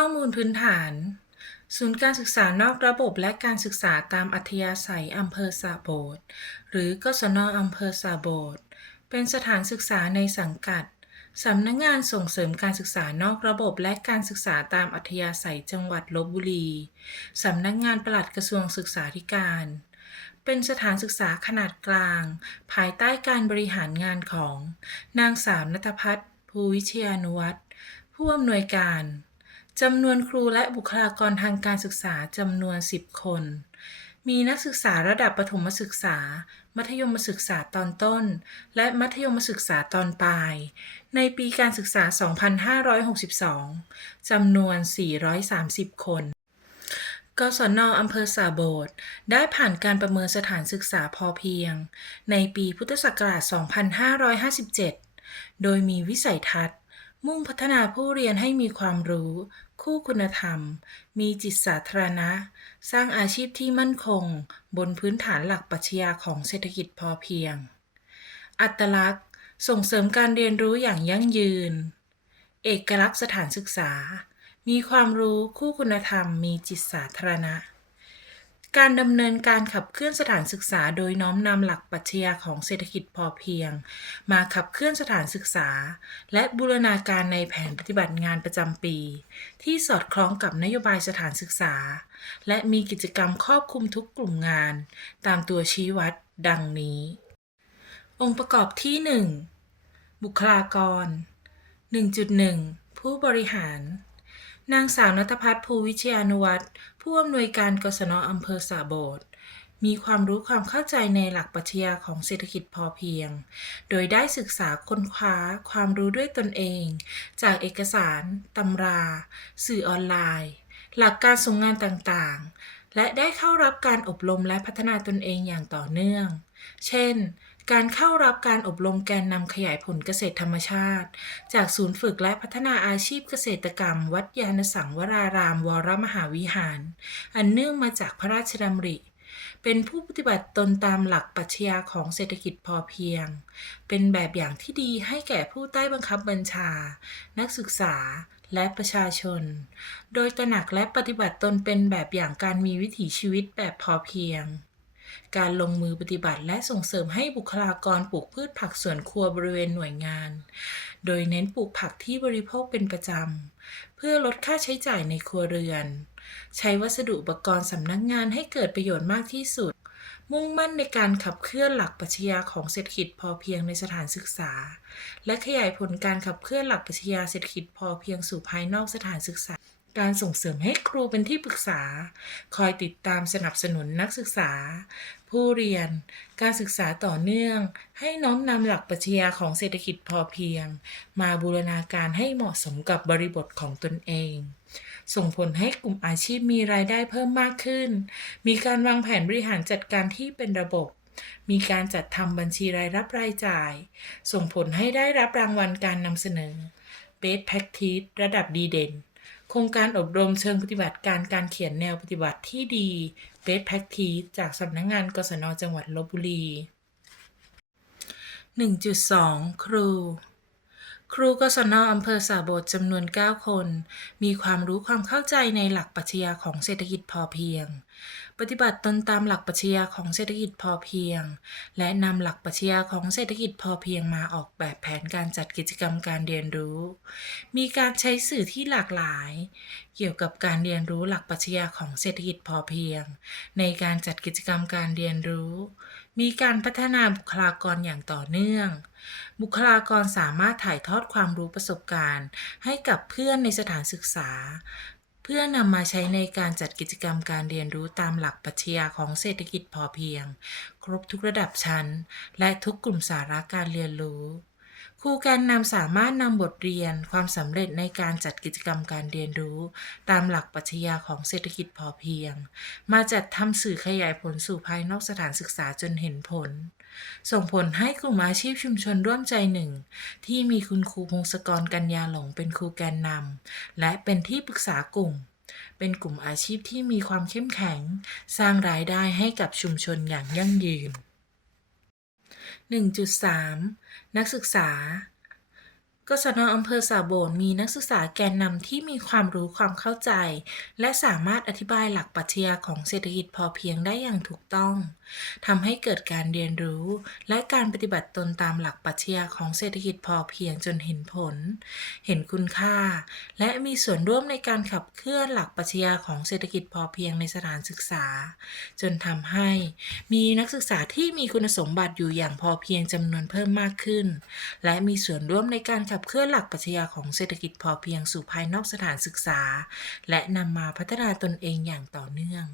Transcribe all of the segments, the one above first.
ข้อมูลพื้นฐาน ศูนย์การศึกษานอกระบบและการศึกษาตามอัธยาศัยอำเภอสะโบดหรือกศนอำเภอสะโบดเป็นสถานศึกษาในสังกัด สำนักงานส่งเสริมการศึกษานอกระบบและการศึกษาตามอัธยาศัยจังหวัดลบบุรี สำนักงานปลัดกระทรวงศึกษาธิการ เป็นสถานศึกษาขนาดกลาง ภายใต้การบริหารงานของ นางสาวนัทพัฒน์ภูวิเชยานุวัฒน์ผู้อำนวยการ จำนวนครูและบุคลากรทางการศึกษาจำนวน 10 คน มีนักศึกษาระดับประถมศึกษา มัธยมศึกษาตอนต้น และมัธยมศึกษาตอนปลาย ในปีการศึกษา 2562 จำนวน 430 คนกศนอำเภอสาโบดได้ผ่านการประเมินสถานศึกษาพอเพียง ในปีพุทธศักราช 2557 โดยมีวิสัยทัศน์ มุ่งพัฒนาผู้เรียนให้มีความรู้ คู่คุณธรรม มีจิตสาธารณะ สร้างอาชีพที่มั่นคง บนพื้นฐานหลักปรัชญาของเศรษฐกิจพอเพียง อัตลักษณ์ ส่งเสริมการเรียนรู้อย่างยั่งยืน เอกลักษณ์สถานศึกษา มีความรู้คู่คุณธรรม มีจิตสาธารณะ การดำเนินการขับเคลื่อนสถานศึกษาโดยน้อมนำหลักปรัชญาของเศรษฐกิจพอเพียง มาขับเคลื่อนสถานศึกษา และบูรณาการในแผนปฏิบัติงานประจำปี ที่สอดคล้องกับนโยบายสถานศึกษา และมีกิจกรรมครอบคลุมทุกกลุ่มงาน ตามตัวชี้วัด ดังนี้ องค์ประกอบที่ 1 บุคลากร 1.1 ผู้บริหาร นางสาวนัทพัฒน์ภูวิชยานุวัฒน์ผู้อำนวยการกศนอำเภอสาโบดมีความรู้ความเข้าใจในหลักปรัชญาของเศรษฐกิจพอเพียง โดยได้ศึกษาค้นคว้าความรู้ด้วยตนเอง จากเอกสาร ตำรา สื่อออนไลน์ หลักการส่งงานต่างๆ และได้เข้ารับการอบรมและพัฒนาตนเองอย่างต่อเนื่อง เช่น การเข้ารับการอบรมแกนนำขยายผลเกษตรธรรมชาติ จากศูนย์ฝึกและพัฒนาอาชีพเกษตรกรรม วัดยานสังวราราม วรมหาวิหาร อันเนื่องมาจากพระราชดำริ เป็นผู้ปฏิบัติตนตามหลักปรัชญาของเศรษฐกิจพอเพียง เป็นแบบอย่างที่ดีให้แก่ผู้ใต้บังคับบัญชา นักศึกษาและประชาชน โดยตระหนักและปฏิบัติตนเป็นแบบอย่างการมีวิถีชีวิตแบบพอเพียง การลงมือปฏิบัติและส่งเสริมให้บุคลากรปลูกพืชผักสวนครัวบริเวณหน่วยงาน โดยเน้นปลูกผักที่บริโภคเป็นประจำ เพื่อลดค่าใช้จ่ายในครัวเรือน ใช้วัสดุอุปกรณ์สำนักงานให้เกิดประโยชน์มากที่สุด มุ่งมั่นในการขับเคลื่อนหลักปรัชญาของเศรษฐกิจพอเพียงในสถานศึกษา และขยายผลการขับเคลื่อนหลักปรัชญาเศรษฐกิจพอเพียงสู่ภายนอกสถานศึกษา การส่งเสริมให้ครูเป็นที่ปรึกษา คอยติดตามสนับสนุนนักศึกษา ผู้เรียน การศึกษาต่อเนื่อง ให้น้อมนำหลักปรัชญาของเศรษฐกิจพอเพียง มาบูรณาการให้เหมาะสมกับบริบทของตนเอง ส่งผลให้กลุ่มอาชีพมีรายได้เพิ่มมากขึ้น มีการวางแผนบริหารจัดการที่เป็นระบบมีการจัดทำบัญชีรายรับรายจ่าย ส่งผลให้ได้รับรางวัลการนำเสนอ Best Practice ระดับดีเด่น ครงการอบรมเชิงปฏิบัติการการเขียนแนวปฏิบัติที่ดี Best Practice จากสำนักงงานกศนจังหวัดลบบุรี 1.2 ครู ครูกศนอำเภอสาโบดจำนวน 9 คน มีความรู้ความเข้าใจในหลักปรัชญาของเศรษฐกิจพอเพียง ปฏิบัติตนตามหลักปรัชญาของเศรษฐกิจพอเพียง และนำหลักปรัชญาของเศรษฐกิจพอเพียงมาออกแบบแผนการจัดกิจกรรมการเรียนรู้ มีการใช้สื่อที่หลากหลาย เกี่ยวกับการเรียนรู้หลักปรัชญาของเศรษฐกิจพอเพียง ในการจัดกิจกรรมการเรียนรู้ มีการพัฒนาบุคลากรอย่างต่อเนื่อง บุคลากรสามารถถ่ายทอดความรู้ประสบการณ์ ให้กับเพื่อนในสถานศึกษา เพื่อนำมาใช้ในการจัดกิจกรรมการเรียนรู้ตามหลักปรัชญาของเศรษฐกิจพอเพียง ครบทุกระดับชั้น และทุกกลุ่มสาระการเรียนรู้ ครูแกนนำสามารถนำบทเรียนความสำเร็จในการจัดกิจกรรมการเรียนรู้ ตามหลักปรัชญาของเศรษฐกิจพอเพียง มาจัดทำสื่อขยายผลสู่ภายนอกสถานศึกษาจนเห็นผล ส่งผลให้กลุ่มอาชีพชุมชนร่วมใจหนึ่ง ที่มีคุณครูพงศกรกัญญาหลงเป็นครูแกนนำและเป็นที่ปรึกษากลุ่ม เป็นกลุ่มอาชีพที่มีความเข้มแข็ง สร้างรายได้ให้กับชุมชนอย่างยั่งยืน 1.3 นักศึกษากศนอำเภอสาโบนมีนักศึกษาแกนนำที่มีความรู้ความเข้าใจ และสามารถอธิบายหลักปรัชญาของเศรษฐกิจพอเพียงได้อย่างถูกต้องทำให้เกิดการเรียนรู้ และการปฏิบัติตนตามหลักปรัชญาของเศรษฐกิจพอเพียงจนเห็นผล เห็นคุณค่า และมีส่วนร่วมในการขับเคลื่อนหลักปรัชญาของเศรษฐกิจพอเพียงในสถานศึกษา จนทำให้มีนักศึกษาที่มีคุณสมบัติอยู่อย่างพอเพียงจำนวนเพิ่มมากขึ้น และมีส่วนร่วมในการขับเคลื่อนหลักปรัชญาของเศรษฐกิจพอเพียงสู่ภายนอกสถานศึกษา และนำมาพัฒนาตนเองอย่างต่อเนื่อง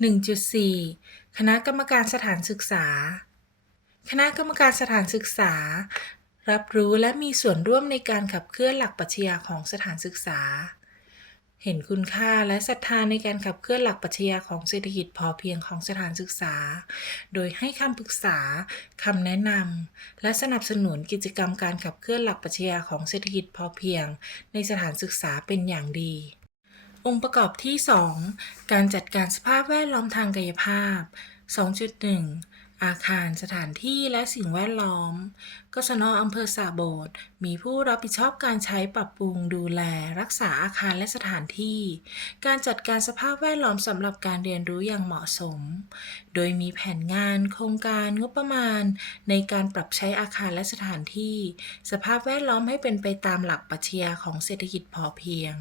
1.4 คณะกรรมการสถานศึกษา คณะกรรมการสถานศึกษา รับรู้และมีส่วนร่วมในการขับเคลื่อนหลักปรัชญาของสถานศึกษา เห็นคุณค่าและศรัทธาในการขับเคลื่อนหลักปรัชญาของเศรษฐกิจพอเพียงของสถานศึกษา โดยให้คำปรึกษาคำแนะนำและสนับสนุนกิจกรรมการขับเคลื่อนหลักปรัชญาของเศรษฐกิจพอเพียง ในสถานศึกษาเป็นอย่างดี องค์ประกอบที่ 2 การจัดการสภาพแวดล้อมทางกายภาพ 2.1 อาคารสถานที่และสิ่งแวดล้อมกศนอำเภอสาโบดมีผู้รับผิดชอบการใช้ปรับปรุงดูแล รักษาอาคารและสถานที่ การจัดการสภาพแวดล้อมสำหรับการเรียนรู้อย่างเหมาะสมโดยมีแผนงานโครงการงบประมาณ ในการปรับใช้อาคารและสถานที่ สภาพแวดล้อมให้เป็นไปตามหลักปรัชญาของเศรษฐกิจพอเพียง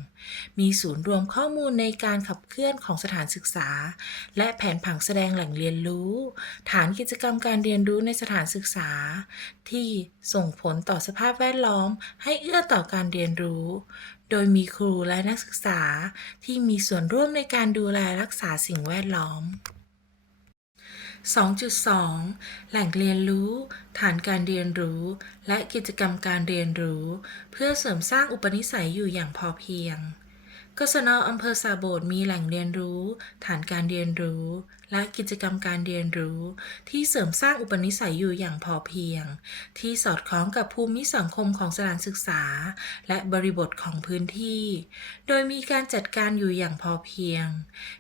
มีศูนย์รวมข้อมูลในการขับเคลื่อนของสถานศึกษา และแผนผังแสดงแหล่งเรียนรู้ ฐานกิจกรรมการเรียนรู้ในสถานศึกษา ที่ส่งผลต่อสภาพแวดล้อม ให้เอื้อต่อการเรียนรู้โดยมีครูและนักศึกษาที่มีส่วนร่วมในการดูแลรักษาสิ่งแวดล้อม 2.2 แหล่งเรียนรู้ ฐานการเรียนรู้ และกิจกรรมการเรียนรู้ เพื่อเสริมสร้างอุปนิสัยอยู่อย่างพอเพียง กศนอำเภอสาโบดมีแหล่งเรียนรู้ ฐานการเรียนรู้ และกิจกรรมการเรียนรู้ ที่เสริมสร้างอุปนิสัยอยู่อย่างพอเพียง ที่สอดคล้องกับภูมิสังคมของสถานศึกษา และบริบทของพื้นที่ โดยมีการจัดการอยู่อย่างพอเพียง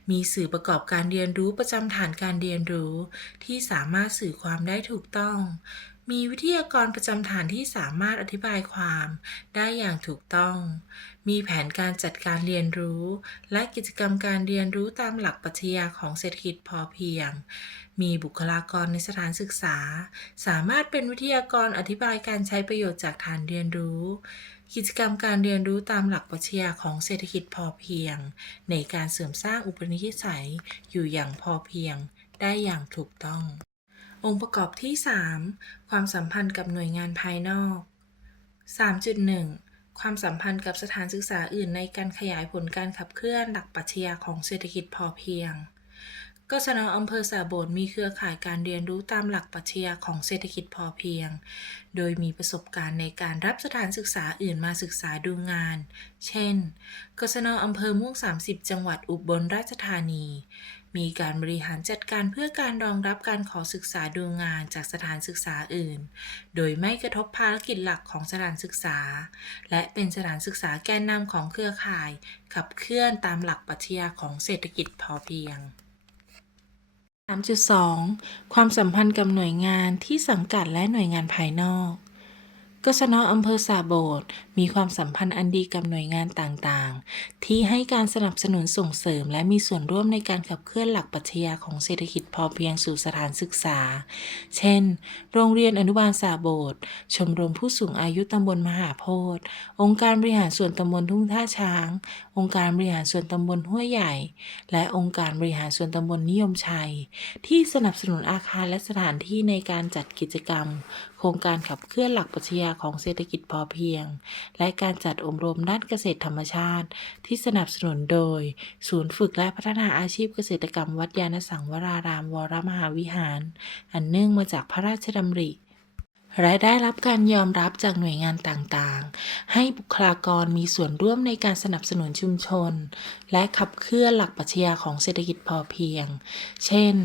มีสื่อประกอบการเรียนรู้ประจำฐานการเรียนรู้ ที่สามารถสื่อความได้ถูกต้อง มีวิทยากรประจำฐานที่สามารถอธิบายความ ได้อย่างถูกต้อง มีแผนการจัดการเรียนรู้ และกิจกรรมการเรียนรู้ตามหลักปรัชญาของเศรษฐกิจพอเพียง มีบุคลากรในสถานศึกษา สามารถเป็นวิทยากรอธิบายการใช้ประโยชน์จากฐานเรียนรู้ กิจกรรมการเรียนรู้ตามหลักปรัชญาของเศรษฐกิจพอเพียง ในการเสริมสร้างอุปนิสัยอยู่อย่างพอเพียง ได้อย่างถูกต้อง องค์ประกอบที่ 3 ความสัมพันธ์กับหน่วยงานภายนอก 3.1 ความสัมพันธ์กับสถานศึกษาอื่นในการขยายผลการขับเคลื่อนหลักปรัชญาของเศรษฐกิจพอเพียง กศนอำเภอสาโบดมีเครือข่ายการเรียนรู้ตามหลักปรัชญาของเศรษฐกิจพอเพียง โดยมีประสบการณ์ในการรับสถานศึกษาอื่นมาศึกษาดูงาน เช่น กศนอำเภอม่วง 30 จังหวัดอุบลราชธานี มีการบริหารจัดการเพื่อการรองรับการขอศึกษาดูงานจากสถานศึกษาอื่น โดยไม่กระทบภารกิจหลักของสถานศึกษา และเป็นสถานศึกษาแกนนำของเครือข่าย ขับเคลื่อนตามหลักปรัชญาของเศรษฐกิจพอเพียง 3.2 ความสัมพันธ์กับหน่วยงานที่สังกัดและหน่วยงานภายนอกกศนอำเภอสาโบด มีความสัมพันธ์อันดีกับหน่วยงานต่างๆ ที่ให้การสนับสนุนส่งเสริม และมีส่วนร่วมในการขับเคลื่อนหลักปรัชญาของเศรษฐกิจพอเพียงสู่สถานศึกษา เช่น โรงเรียนอนุบาลสาโบดชมรมผู้สูงอายุตำบลมหาโพธิ์องค์การบริหารส่วนตำบลทุ่งท่าช้าง องค์การบริหารส่วนตำบลห้วยใหญ่ และองค์การบริหารส่วนตำบลนิยมชัย ที่สนับสนุนอาคารและสถานที่ในการจัดกิจกรรม โครงการขับเคลื่อนหลักปรัชญาของเศรษฐกิจพอเพียงและการจัดอบรมด้านเกษตรธรรมชาติ ที่สนับสนุนโดย ศูนย์ฝึกและพัฒนาอาชีพเกษตรกรรมวัดยานสังวรารามวรมหาวิหาร อันเนื่องมาจากพระราชดำริ และได้รับการยอมรับจากหน่วยงานต่างๆ ให้บุคลากรมีส่วนร่วมในการสนับสนุนชุมชน และขับเคลื่อนหลักปรัชญาของเศรษฐกิจพอเพียง เช่น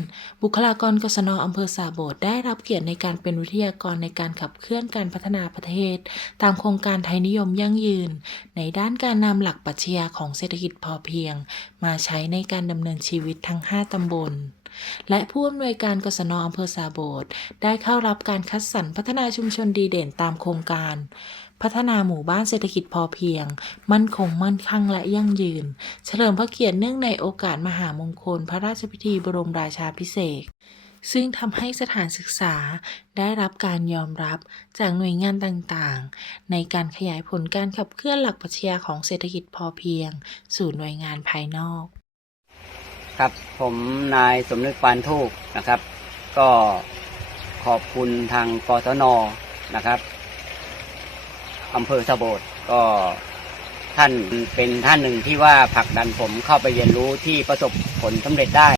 บุคลากรกศนอำเภอสาโบดได้รับเกียรติในการเป็นวิทยากรในการขับเคลื่อนการพัฒนาประเทศ ตามโครงการไทยนิยมยั่งยืน ในด้านการนำหลักปรัชญาของเศรษฐกิจพอเพียง มาใช้ในการดำเนินชีวิตทั้ง 5ตำบล และผู้อำนวยการกศนอำเภอสาโบดได้เข้ารับการคัดสรรพัฒนาชุมชนดีเด่นตามโครงการ พัฒนาหมู่บ้านเศรษฐกิจพอเพียง มั่นคงมั่นคั่งและยั่งยืน เฉลิมพระเกียรติเนื่องในโอกาสมหามงคล พระราชพิธีบรมราชาภิเศษซึ่งทำให้สถานศึกษาได้รับการยอมรับจากหน่วยงานต่างๆ ในการขยายผลการขับเคลื่อนหลักปรัชญาของเศรษฐกิจพอเพียง สู่หน่วยงานภายนอก ครับ ผมนายสมนึกปานทูกนะครับ ก็ขอบคุณทางกศนนะครับอำเภอสะโบดก็ท่านเป็นท่านหนึ่งที่ว่าผลักดันผมเข้าไปเรียนรู้ที่ประสบผลสำเร็จได้